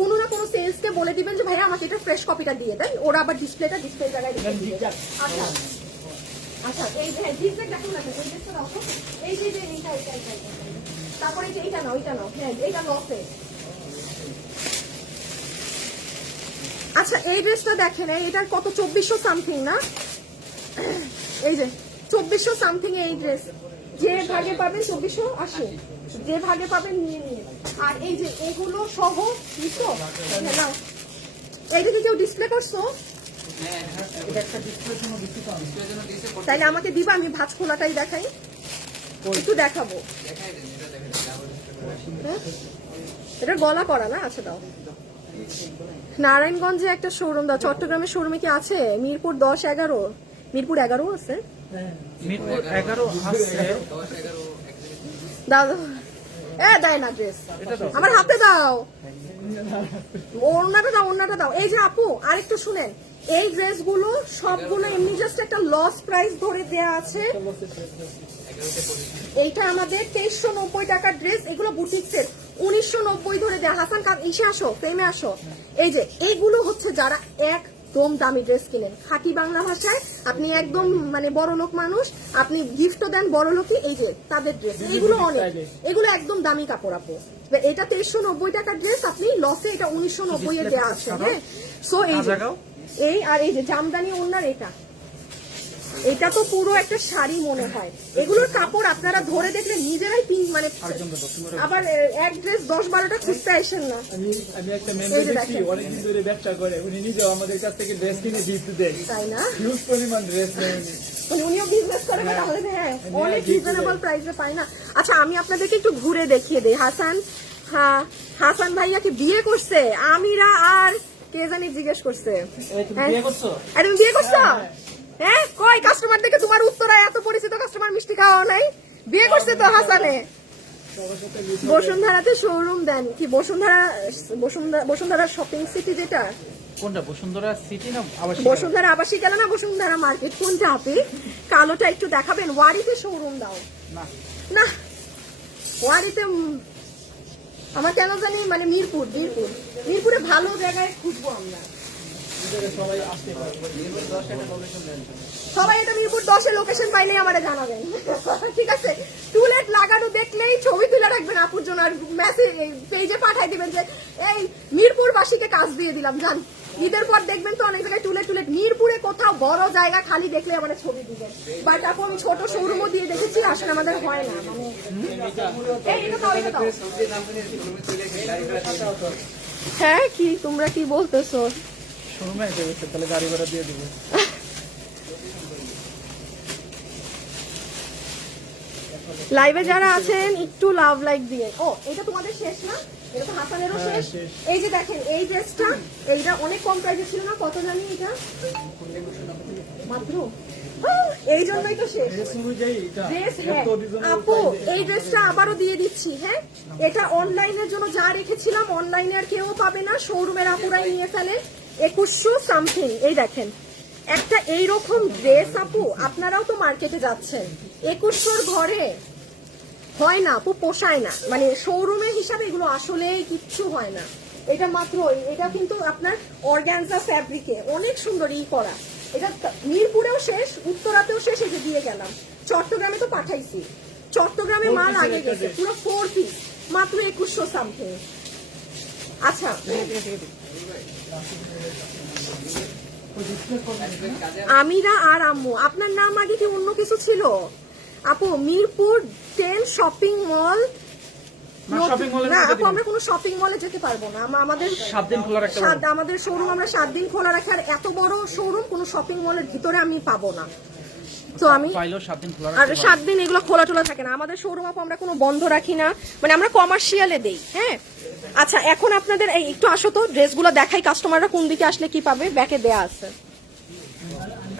কোনো না কোনো সেলসকে বলে দিবেন যে ভাইয়া আমাকে এটা ফ্রেশ কপিটা দিয়ে দেন, ওরা আবার ডিসপ্লে জায়গায় রেখে দিবে। আচ্ছা আচ্ছা, এই যে জিগজ্যাগ দেখুন না, এই ড্রেসটা দাও তো, এই যে এইটা, তারপরে যে এইটা নাও, এইটা নাও। হ্যাঁ, এইটা লসে। আচ্ছা, এই ড্রেসটা দেখেন, এটার কত 2400 সামথিং না? এই যে 2400 সামথিং এই ড্রেস। যে ভাগে পাবেন 2480, যে ভাগে পাবেন নিয়ে নিয়ে। আর এই যে এগুলো সহ নিছো নাও, এইটা কি কেউ ডিসপ্লে করছো? তাইলে আমাকে দিবা, আমি ভাঁজ খোলাটাই দেখাই, একটু দেখাবো। এটা গলা করা না? আচ্ছা দাও। নারায়ণগঞ্জে একটা শোরুম দাও। চট্টগ্রামের শোরুমে কি আছে? মিরপুর 10-11, মিরপুর 11 আছে। মিরপুর 11 আছে। দাও দেয় না ড্রেস, আমার হাতে দাও। ওড়নাটা দাও। এই যে আপু আরেকটু শুনেন, এই ড্রেসগুলো সবগুলো এমনি জাস্ট একটা লস প্রাইস ধরে দেয়া আছে। এইটা আমাদের 2390 টাকার ড্রেস, এগুলো বুটিক্সের 1990 ধরে দেয়া। হাসান ইসে আসো, ফ্রেমে আসো। এই যে এইগুলো হচ্ছে যারা একদম দামি ড্রেস কিনেন, খাঁটি বাংলা ভাষায় আপনি একদম মানে বড় লোক মানুষ, আপনি গিফটও দেন বড় লোকই, এই যে তাদের ড্রেস। এগুলো এগুলো একদম দামি কাপড় আপু। এটা 2390 টাকার ড্রেস, আপনি লসে এটা 1990 এ দেওয়া আছে। হ্যাঁ, সো এই আর এই যে জামদানি ওড়নার এটা তো পুরো একটা শাড়ি মনে হয়। এগুলোর কাপড় আপনারা ধরে দেখলে নিজেরাই মানে আবার এক ড্রেস 10-12টা খুঁজতে আসেন না। আমি একটা মেম্বার দেখছি অনেকদিন ধরে ব্যবসা করে, উনি নিজেও আমাদের কাছ থেকে ড্রেস কিনে গিফট দেন, তাই না? হিউজ পরিমাণ ড্রেস নেন উনিও বিজনেস করে, তাহলে হ্যাঁ অনেক রিজনেবল প্রাইসে পায় না। আচ্ছা, আমি আপনাদেরকে একটু ঘুরে দেখিয়ে দেই। হাসান ভাইয়া কি বিয়ে করছে? আমিরা আর কে জানি জিজ্ঞেস করছে, তুমি বিয়ে করছো? হ্যাঁ, কই কাস্টমার দেখে তোমার উত্তরায় এত পরিচিত কাস্টমার মিষ্টি খাওয়া নাই? বিয়ে করছে তো হাসানে। বসুন্ধরাতে শোরুম দেন কি? বসুন্ধরা শপিং সিটি, যেটা কোনটা? বসুন্ধরা সিটি না আবাসিক? বসুন্ধরা আবাসিক গেল না, বসুন্ধরা মার্কেট কোনটা? আপনি কালোটা একটু দেখাবেন। ওয়ারিতে শোরুম দাও না, ওয়ারিতে আমার কেন জানি মানে মিরপুরে ভালো জায়গায় খুঁজবো আমরা। আপনাদের সবাই আসতে পারে। সবাই এটা মিরপুর 10 এর লোকেশন পাইলেই আমারে জানাবেন। ঠিক আছে, টুলেট লাগানো দেখলেই ছবি তুলে রাখবেন আপুর জন্য, আর মেসেজ পেজে পাঠিয়ে দিবেন যে এই মিরপুরবাসীকে কাজ দিয়ে দিলাম। জান ঈদের পর দেখবেন তো অনেক জায়গায় টুলেট মিরপুরে কোথাও বড় জায়গা খালি দেখলে আমাদের ছবি দিবেন। বাট আপু আমি ছোট শোরুমও দিয়ে দেখেছি, আসলে আমাদের হয় না। মানে এই এটা দাও, এটা দাও। হ্যাঁ কি তোমরা কি বলতেছো? শোরুমে এসে গেছে, তাহলে গাড়ি ভাড়া দিয়ে দিবে। লাইভে যারা আছেন একটু লাভ লাইক দিয়ে। ও এটা তোমাদের শেষ না? এটা তো হাসানেরও শেষ। এই যে দেখেন এই ড্রেসটা, এইটা অনেক কম প্রাইসে ছিল না, কত জানি এটা মাত্র, এই জন্যই তো শেষ ড্রেস অনুযায়ী এটা ড্রেস। এত হ্যাঁ reasonable আপু price এ এই ড্রেসটা আবারও দিয়ে দিচ্ছি। হ্যাঁ এটা অনলাইনের জন্য যা রেখেছিলাম অনলাইনে আর কেউ পাবে না, শোরুমের আপুরাই নিয়ে ফেলে। 2100 সামথিং। এই দেখেন একটা এইরকম ড্রেস আপু, আপনারাও তো মার্কেটে যাচ্ছেন, 2100 ঘরে হয় না আপু, পোষায় না। মানে শোরুমের হিসাবে এগুলো আসলেই কিচ্ছু হয় না। এটা মাত্র, এটা কিন্তু আপনার অর্গানজা ফ্যাব্রিকে অনেক সুন্দর ই করা। এটা মিরপুরেও শেষ, উত্তরাতেও শেষ, এই যে দিয়ে গেলাম। চট্টগ্রামে তো পাঠাইছি, চট্টগ্রামে মাল আগে গেছে, পুরো 4 পিস, মাত্র 2100 সামথিং। আচ্ছা আমিরা আর আম্মু, আপনার নাম আগে কি অন্য কিছু ছিল আপু? Mirpur 10 shopping mall. শপিং মলে না আপু আমরা কোনো শপিং মলে যেতে পারবো না, আমাদের 7 দিন খোলা রাখতে পারবো। আমাদের শোরুম আমরা 7 দিন খোলা রাখি, আর এত বড় শোরুম কোনো শপিং মলের ভিতরে আমি পাবো না। তো আমি পাইলেও 7 দিন খোলা আর রাখতে 7 দিন এগুলো খোলা টোলা থাকে না আমাদের শোরুম আপু, আমরা কোনো বন্ধ রাখি না, মানে আমরা কমার্শিয়ালে দেই। হ্যাঁ আচ্ছা এখন আপনাদের এই একটু আসো তো, ড্রেসগুলো দেখাই, কাস্টমাররা কোন দিকে আসলে কি পাবে, ব্যাকে দেয়া আছে।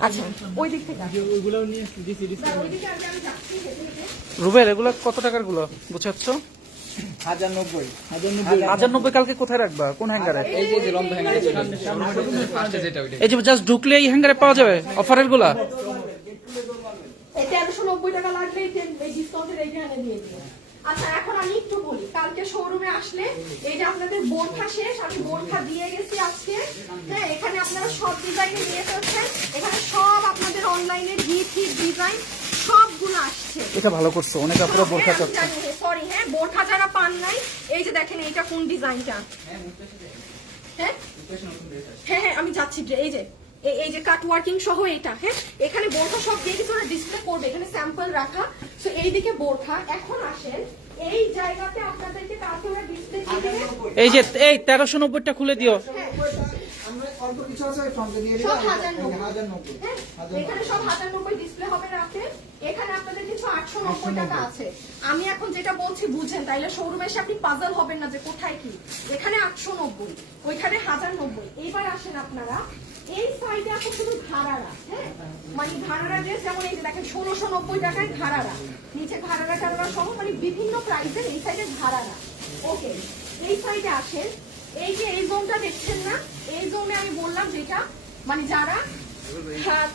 আচ্ছা ওই দিক থেকে আসো। ওইগুলো নিয়ে দিছি ডিসকাউন্ট। ওইদিকে আগে আমি যাচ্ছি, হেঁটে হেঁটে। রুবেল এগুলো কত টাকার গুলো বুঝাচ্ছ? 1090। 1090 কালকে কোথায় রাখবা, কোন হ্যাঙ্গারে? এই যে লম্বা হ্যাঙ্গারে এই যে জাস্ট ঢুকলে এই হ্যাঙ্গারে পাওয়া যাবে অফারের গুলা? এই 1390 টাকা লাগলে এই ডিসকাউন্টের এইখানে দিয়ে দিই। আচ্ছা এখন আমি একটু বলি, কালকে শোরুমে আসলে এই যে আপনাদের বোরখা শেষ, আমি বোরখা দিয়ে গেছি আজকে। হ্যাঁ এখানে আপনারা সব ডিজাইনে নিয়ে ফেলছেন, এখানে সব আপনাদের অনলাইনে ডিজাইন সবগুলো আসছে। এটা ভালো করছো, অনেক আপুরা বোরখা চাচ্ছে। সরি হ্যাঁ বোরখা যারা পান নাই, এই যে দেখেন এইটা কোন ডিজাইনটা। হ্যাঁ হ্যাঁ হ্যাঁ আমি যাচ্ছি, এই যে এই যে কাট ওয়ার্কিং সহ এটা। হ্যাঁ এখানে বোরখা সব দিয়ে কিছু ডিসপ্লে করবে, এখানে স্যাম্পল রাখা। সো এইদিকে বোরখা। এখন আসেন এই জায়গাতে আপনাদেরকে কালকে ওরা ডিসপ্লে দিবে। এই যে এই 1390টা খুলে দিও। আমরা অল্প কিছু আছে ফ্রন্টে দিয়ে দিই। সব 1090। 1090। হ্যাঁ, এখানে সব 1090 ডিসপ্লে হবে রাতে। এখানে আপনাদের কিছু 890 টাকা আছে। আমি এখন যেটা বলছি বুঝেন, তাইলে শোরুমে এসে আপনি পাজল হবেন না যে কোথায় কি। এখানে 890, ওইখানে 1090। এইবার আসেন আপনারা এই সাইডে আপনি শুধু ঘাড়ারা। হ্যাঁ মানে ঘাড়ারা ড্রেস, যেমন এই যে দেখেন 1690 টাকায় ঘাড়ারা, নিচে ঘাড়ারা টাড়ারা সহ মানে বিভিন্ন প্রাইসের এই সাইডে ঘাড়ারা। ওকে এই সাইডে আসেন, এই যে এই জোনটা দেখছেন না, এই জোনে আমি বললাম যেটা মানে যারা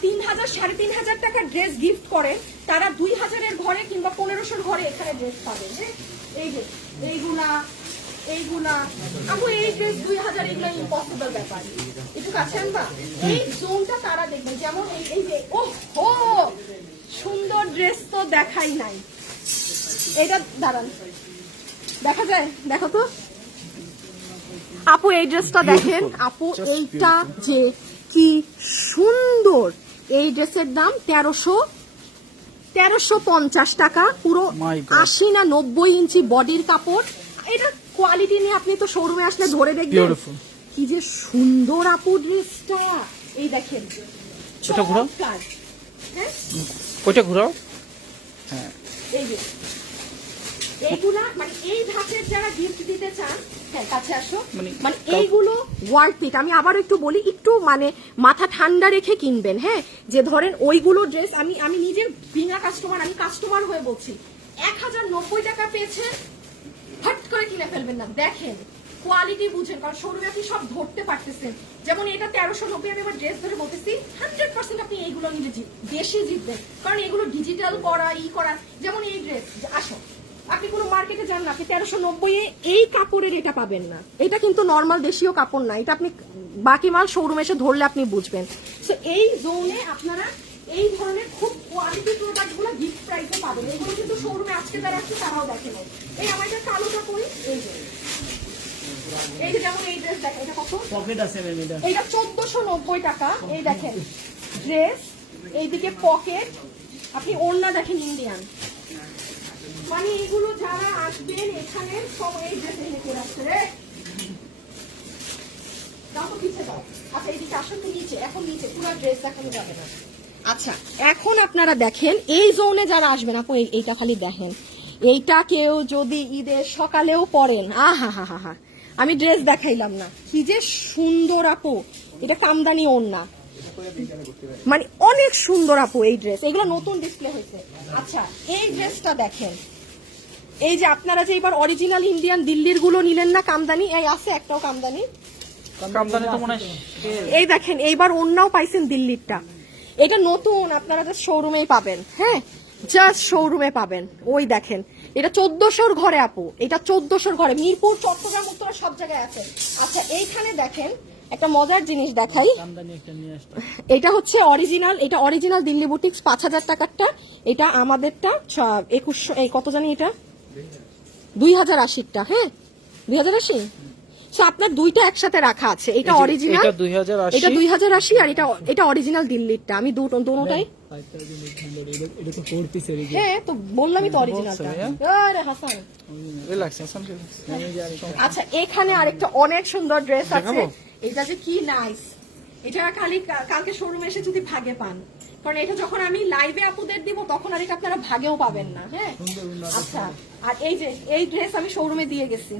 3000 3500 টাকা ড্রেস গিফট করেন, তারা 2000-এর ঘরে কিংবা 1500-এর ঘরে এখানে ড্রেস পাবেন। হ্যাঁ এই যে এইগুলা আপু এই ড্রেস 2000, এগুলো ইম্পসিবল ব্যাপার। একটু কাছে আনবা, এই জোনটা তারা দেখবেন। যেমন এই যে ও হো সুন্দর ড্রেস তো দেখাই নাই, এটা দাঁড়ান দেখা যায়, দেখো তো আপু এই ড্রেসটা দেখেন। আপু এইটা যে কি সুন্দর, এই ড্রেসের দাম 1350 টাকা, পুরো 80 না 90 ইঞ্চি বডির কাপড়। এটা কোয়ালিটি নিয়ে আপনি তো শোরুমে আসলে ধরে দেখবেন কি যে সুন্দর আপু ড্রেসটা। এই দেখেন ওটা ঘোরাও, হ্যাঁ ওইটা ঘোরাও। হ্যাঁ এই যে এইগুলা মানে এই ধাঁচের যারা গিফট দিতে চান, হ্যাঁ কাছে আসো, মানে এইগুলো ওয়ার্থ ইট। আমি আবার একটু বলি, একটু মানে মাথা ঠান্ডা রেখে কিনবেন। হ্যাঁ যে ধরেন ওইগুলো ড্রেস, আমি নিজের বিনা কাস্টমার, আমি কাস্টমার হয়ে বলছি, 1090 টাকা পেয়েছেন, হট করে কিনে ফেলবেন না। দেখেন কোয়ালিটি বুঝেন, কারণ শোরুমে আপনি সব ধরতে পারতেছেন। যেমন এটা 1390, আমি আবার ড্রেস ধরে বলতেছি 100% আপনি এইগুলো নিলে বেশি জিতবেন, কারণ এগুলো ডিজিটাল করা ই করা। যেমন এই ড্রেস আসো, আপনি কোনো মার্কেটে যান না, আপনি 1390 এই কাপড়ের এটা পাবেন না। এটা কিন্তু নর্মাল দেশীয় কাপড় না, এটা আপনি বাকি মাল শোরুমে এসে ধরলে আপনি বুঝবেন। সো এই জোনে আপনারা এই ধরনের খুব কোয়ালিটি প্রোডাক্ট গুলো গিফট প্রাইসে পাবেন। এগুলো কিন্তু শোরুমে আজকে যারা আছে তারাও দেখেন। এই আমার এটা কালোটা করি, এই যে যেমন এই ড্রেস দেখেন, এটা কত পকেট আছে ম্যাম এটা। এটা 1490 টাকা। এই দেখেন ড্রেস, এইদিকে পকেট, আপনি ওড়না দেখেন ইন্ডিয়ান। মানে এগুলো যারা আসবেন এখানে সব এই ড্রেস এনে করে আসছে রে। দাও তো পিছে দাও। আচ্ছা এইদিকে আসেন তো নিচে, এখন নিচে পুরো ড্রেস দেখানো যাবে না। আচ্ছা এখন আপনারা দেখেন এই জোনে যারা আসবেন, আপু এইটা খালি দেখেন, এইটা কেউ যদি ঈদের সকালেও পরেন, আহা হা হা হা, আমি ড্রেস দেখাইলাম না, কি যে সুন্দর আপু। এটা কামদানি ওড়না, মানে অনেক সুন্দর আপু এই ড্রেস। এগুলো নতুন ডিসপ্লে হয়েছে। আচ্ছা এই ড্রেসটা দেখেন, এই যে আপনারা যে এবার অরিজিনাল ইন্ডিয়ান দিল্লির গুলো নিলেন না কামদানি, এই আছে একটাও কামদানি, কামদানি তো মনে হয় এই দেখেন এইবার অন্যও পাইছেন দিল্লিরটা। এটা নতুন, আপনারা জাস্ট শোরুমেই পাবেন। হ্যাঁ জাস্ট শোরুমে পাবেন। ওই দেখেন এটা 1400 ঘরে আপু, এটা 1400 ঘরে, মিরপুর, চট্টগ্রাম, উত্তরা সব জায়গায় আছে। আচ্ছা এইখানে দেখেন একটা মজার জিনিস দেখাই, এটা হচ্ছে অরিজিনাল, এটা অরিজিনাল দিল্লি বুটিক্স 5000 টাকারটা, এটা আমাদেরটা 2100, এই কত জানি এটা 2080টা। হ্যাঁ 2080। সো আপনার দুইটা একসাথে রাখা আছে, এটা অরিজিনাল, এটা 2080, এটা 2080, আর এটা অরিজিনাল দিল্লিরটা। আমি দুটোটাই, এটা তো 4 পিসের। হ্যাঁ তো বললামই তো অরিজিনালটা। আরে হাসান রিল্যাক্স। আচ্ছা এখানে আরেকটা অনেক সুন্দর ড্রেস আছে, এটা যে কি নাইস। এটা খালি কালকে শোরুমে এসে যদি ভাগে পান, কারণ এটা যখন আমি লাইভে আপুদের দিব তখন আর এটা আপনারা ভাগেও পাবেন না। হ্যাঁ আচ্ছা আর এই যে এই ড্রেস আমি শোরুমে দিয়ে গেছি।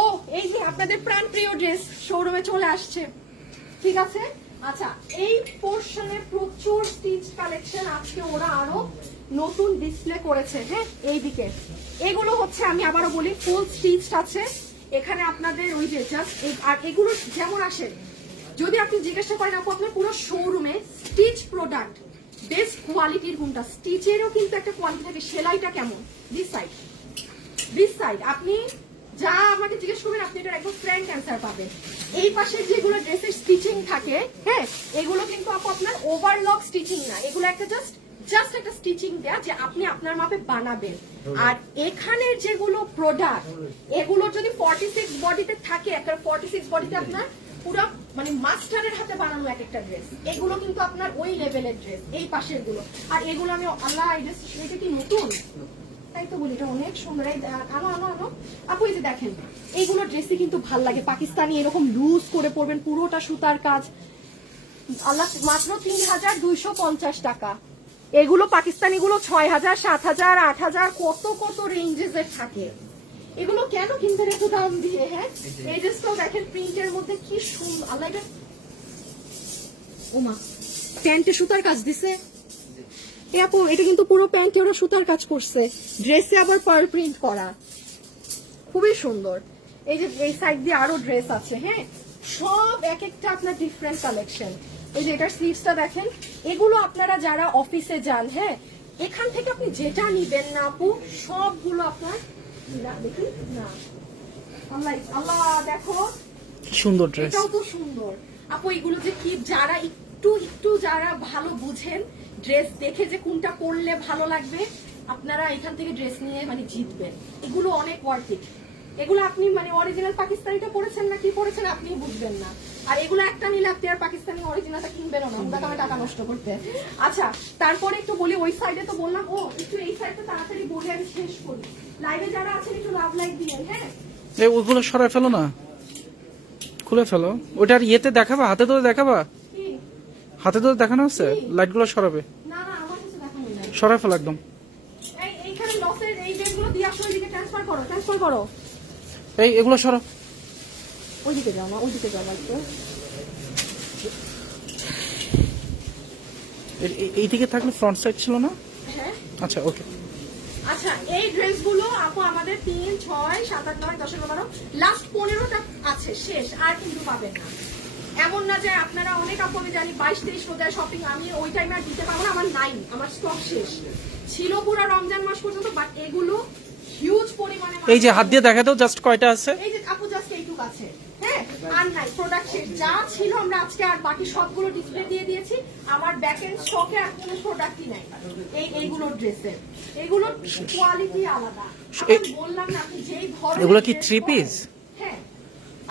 ও এই যে আপনাদের প্রাণপ্রিয় ড্রেস শোরুমে চলে আসছে, ঠিক আছে। আচ্ছা এই পোরশনে প্রচুর স্টিচ কালেকশন আজকে ওরা আরো নতুন ডিসপ্লে করেছে। হ্যাঁ এইদিকে এগুলো হচ্ছে, আমি আবারও বলি, ফুল স্টিচ আছে এখানে আপনাদের। ওই যে জাস্ট আর এগুলো যেমন আসে, যদি আপনি জিজ্ঞাসা করেন আপু আপনার পুরো শোরুমে স্টিচ প্রোডাক্ট বেস্ট কোয়ালিটির কোনটা, স্টিচেরও কিন্তু একটা কোয়ালিটি থাকে। সেলাইটা কেমন, দিস সাইড আপনি যা আমাকে জিজ্ঞেস করবেন আপনি এটার একদম ফ্র্যাঙ্ক অ্যান্সার পাবেন। এই পাশে যেগুলো ড্রেসের স্টিচিং থাকে, হ্যাঁ এগুলো কিন্তু আপু আপনার ওভারলক স্টিচিং না, এগুলো একটা জাস্ট একটা স্টিচিং দেয়া যে আপনি আপনার মাপে বানাবেন। আর এখানের যেগুলো প্রোডাক্ট, এগুলো যদি 46 বডিতে থাকে, একটা 46 বডিতে আপনার পুরো মানে মাস্টারের হাতে বানানো এক একটা ড্রেস, এগুলো কিন্তু আপনার ওই লেভেলের ড্রেস। এই পাশের গুলো, আর এগুলো আমি আল্লাহ এই ড্রেস, এটা কি নতুন, তাই তো বলি এটা অনেক সুন্দর। আনো আপু এই যে দেখেন এইগুলো ড্রেসই কিন্তু ভাল লাগে, পাকিস্তানি এরকম লুজ করে পরবেন, পুরোটা সুতার কাজ। আল্লাহ মাত্র 3250 টাকা। এগুলো পাকিস্তানি গুলো 6000, 7000, 8000 কত রেঞ্জেস এর থাকে। এগুলো কেন কিনতে একটু দাম দিয়ে। হ্যাঁ এই ড্রেসটাও দেখেন প্রিন্টের মধ্যে কি সুন্দর। আল্লাহ এটা ওমা প্যান্টে সুতার কাজ দিছে। আপু এটা কিন্তু পুরো প্যান্টে ওরা সুতার কাজ করছে, ড্রেসে আবার পার্ল প্রিন্ট করা, খুবই সুন্দর। এই যে এই সাইড দিয়ে আরো ড্রেস আছে। হ্যাঁ সব এক একটা আপনার ডিফারেন্ট কালেকশন। এই যে এটার স্লিভসটা দেখেন, এগুলো আপনারা যারা অফিসে যান, হ্যাঁ এখান থেকে আপনি যেটা নিবেন না আপু সবগুলো আপনার দেখি না। আল্লাহ দেখো কি সুন্দর ড্রেস, এটাও তো সুন্দর আপু। এগুলো যে কি যারা একটু যারা ভালো বুঝেন ড্রেস দেখে যে কোনটা পরলে ভালো লাগবে, আপনারা এখান থেকে ড্রেস নিয়ে মানে জিতবেন। এগুলো অনেক ওয়ার্থ ইট। এগুলো আপনি মানে অরিজিনাল পাকিস্তানিটা পড়েছেন না কি পড়েছেন আপনি বুঝবেন না, আর এগুলো একটা নিলে আপনি আর পাকিস্তানি অরিজিনালটা কিনবেন না, ওটা আমার টাকা নষ্ট করতে। আচ্ছা তারপরে একটু বলি, ওই সাইডে তো বললাম, ও একটু এই সাইডটা তাড়াতাড়ি বলে আমি শেষ করি। লাইভে যারা আছেন একটু লাভ লাইক দিবেন। হ্যাঁ ওইগুলো সরাই ফেলো না, খুলে ফেলো। ওটার ইয়েতে দেখাবা, হাতে ধরে দেখাবা, হাতে ধরে দেখানো আছে, লাইটগুলো সরাবে, না আমার কিছু দেখানো নাই। সরাই ফেলো একদম। এইখানে লসের এই ড্রেসগুলো দিয়ে আসো, ওইদিকে ট্রান্সফার করো। এগুলো সরো, ওইদিকে যাও না, ওইদিকে যাও একটু। এইদিকে থাকলে ফ্রন্ট সাইড ছিল না। হ্যাঁ আচ্ছা ওকে। আচ্ছা এই ড্রেসগুলো আপু আমাদের 3, 6, 7, 8, 9, 10, 11 লাস্ট 15টা আছে, শেষ আর কিন্তু পাবেন না। এমন না যে আপনারা অনেক আপু আমি জানি 22-23 রোজায় শপিং আমি ওই টাইমে আর দিতে পারবো না, আমার নাই, আমার স্টক শেষ ছিল পুরো রমজান মাস পর্যন্ত, বাট এগুলো হিউজ পরিমাণে এই যে হাত দিয়ে দেখা দাও জাস্ট কয়টা আছে। এই যে আপু জাস্ট এইটুক আছে, হ্যাঁ আর নাই প্রোডাক্ট শেষ, যা ছিল আমরা আজকে আর বাকি সবগুলো ডিসপ্লে দিয়ে দিয়েছি, আমার ব্যাক এন্ড স্টকে আর কোনো প্রোডাক্টই নাই এইগুলো ড্রেসের, এগুলো কোয়ালিটি আলাদা। আমি বললাম না আপনি যেই ধরনের এগুলো কি dress 3 piece? পরেন, হ্যাঁ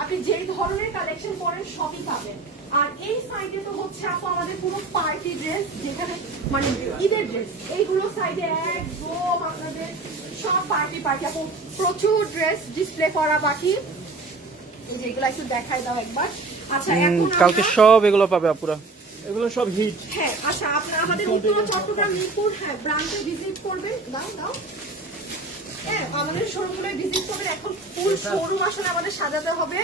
আপনি যেই ধরনের কালেকশন পরেন সবই পাবেন। আর এই সাইডে তো হচ্ছে আপু আমাদের পুরো পার্টি ড্রেস, যেখানে মানে ঈদের ড্রেস, এইগুলো সাইডে একদম আপনাদের সব পার্টি পার্টি আপু প্রচুর ড্রেস ডিসপ্লে করা বাকি। এই যে এগুলো একটু দেখাই দাও একবার। আচ্ছা এখন কালকে সব এগুলো পাবে আপুরা। এগুলো সব হিট। হ্যাঁ আচ্ছা আপনারা আমাদের উত্তরা চট্টগ্রাম মিরপুর হ্যাঁ ব্রাঞ্চে ভিজিট করবেন, দাও হ্যাঁ আমাদের শোরুমে ভিজিট করবেন। এখন ফুল শোরুম আসলে আমাদের সাজাতে হবে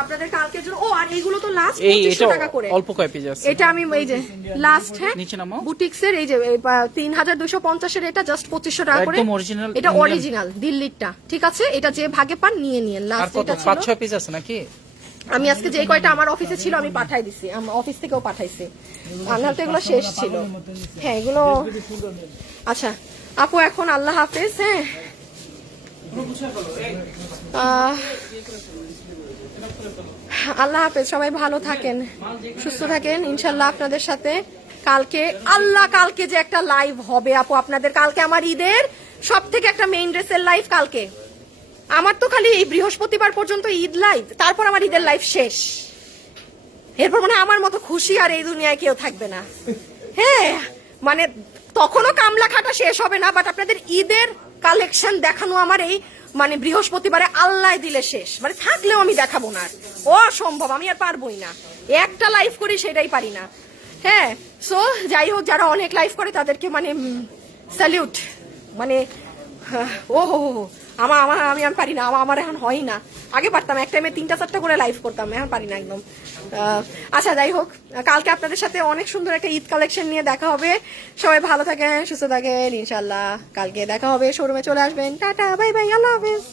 আপনাদের কালকের জন্য। ও আর এইগুলো তো লাস্ট এই 2500 এটা টাকা করে, অল্প কয় পিস আছে। এটা আমি এই যে লাস্ট হ্যাঁ নিচে নামাও। বুটিক্সের এই যে 3250 এর এটা জাস্ট 2500 টাকা করে, একদম original এটা Indian। অরিজিনাল দিল্লিরটা, ঠিক আছে এটা যে ভাগে পান নিয়ে নিন। আর লাস্ট কত এটা ছিল 5-6 পিস আছে নাকি? আমি আজকে যে কয়টা আমার অফিসে ছিল আমি পাঠাই দিছি, আমার অফিস থেকেও পাঠাইছি, আনাল তো এগুলো শেষ ছিল। হ্যাঁ এগুলো আচ্ছা আপু এখন আল্লাহ হাফেজ। হ্যাঁ আল্লাহ হাফেজ, সবাই ভালো থাকেন সুস্থ থাকেন ইনশাল্লাহ। আপনাদের সাথে কালকে কালকে যে একটা লাইভ হবে আপু আপনাদের, কালকে আমার ঈদের সব থেকে একটা মেইন ড্রেসের লাইভ কালকে। আমার তো খালি এই বৃহস্পতিবার পর্যন্ত ঈদ লাইভ, তারপর আমার ঈদের লাইভ শেষ, এরপর মানে আমার মতো খুশি আর এই দুনিয়ায় কেউ থাকবে না। হ্যাঁ মানে তখনও কামলা খাটা শেষ হবে না, বাট আপনাদের ঈদের কালেকশন দেখানো আমার এই মানে বৃহস্পতিবারে আল্লাহ দিলে শেষ, মানে থাকলেও আমি দেখাবো না, অসম্ভব, আমি আর পারবোই না, একটা লাইভ করি সেটাই পারি না। হ্যাঁ সো যাই হোক যারা অনেক লাইভ করে তাদেরকে মানে স্যালিউট, মানে ও হো হো আমি পারি না, আমার এখন হয় না, আগে পারতাম এক টাইমে 3-4টা করে লাইভ করতাম, এখন পারি না একদম। আচ্ছা যাই হোক কালকে আপনাদের সাথে অনেক সুন্দর একটা ঈদ কালেকশন নিয়ে দেখা হবে, সবাই ভালো থাকেন সুস্থ থাকেন ইনশাল্লাহ, কালকে দেখা হবে, শোরুমে চলে আসবেন, টাটা বাই বাই আল্লাহ হাফেজ।